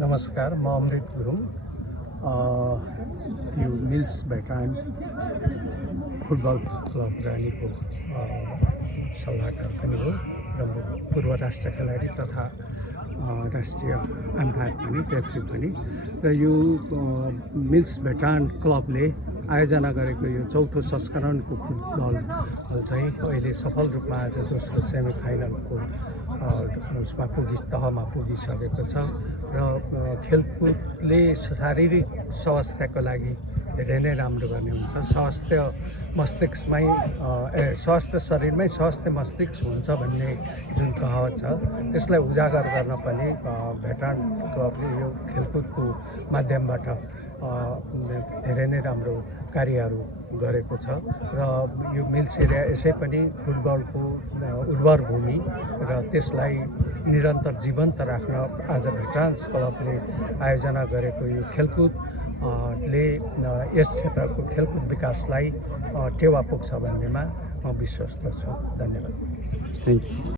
नमस्कार, म अमृत गुरुङ। यो मिल्स भेटरान फुटबल क्लब रानीको सल्लाहकार पनि हो र म पूर्व राष्ट्रिय खेलाडी तथा राष्ट्रिय आम्पायर पनि, रेफ्री पनि। र यो मिल्स भेटरान क्लबले आयोजना गरेको यो चौथो संस्करणको फुटबल चाहिँ अहिले सफल रूपमा आज दोस्रो सेमी फाइनलको उसमा तहमा पुगिसकेको छ र खेलकुदले शारीरिक स्वास्थ्यको लागि धेरै नै राम्रो गर्ने हुन्छ। स्वास्थ्य मस्तिष्कमै स्वास्थ्य शरीरमै स्वास्थ्य मस्तिष्क हुन्छ भन्ने जुन कहावत छ त्यसलाई उजागर गर्न पनि भेटरान क्लबले यो खेलकुदको माध्यमबाट धेरै नै राम्रो कार्यहरू गरेको छ र यो मिल्स एरिया यसै पनि फुटबलको उर्वर भूमि र त्यसलाई निरन्तर जीवन्त राख्न आज भेटरान्स क्लबले आयोजना गरेको यो खेलकुदले यस क्षेत्रको खेलकुद विकासलाई टेवा पुग्छ भन्नेमा म विश्वस्त छु। धन्यवाद।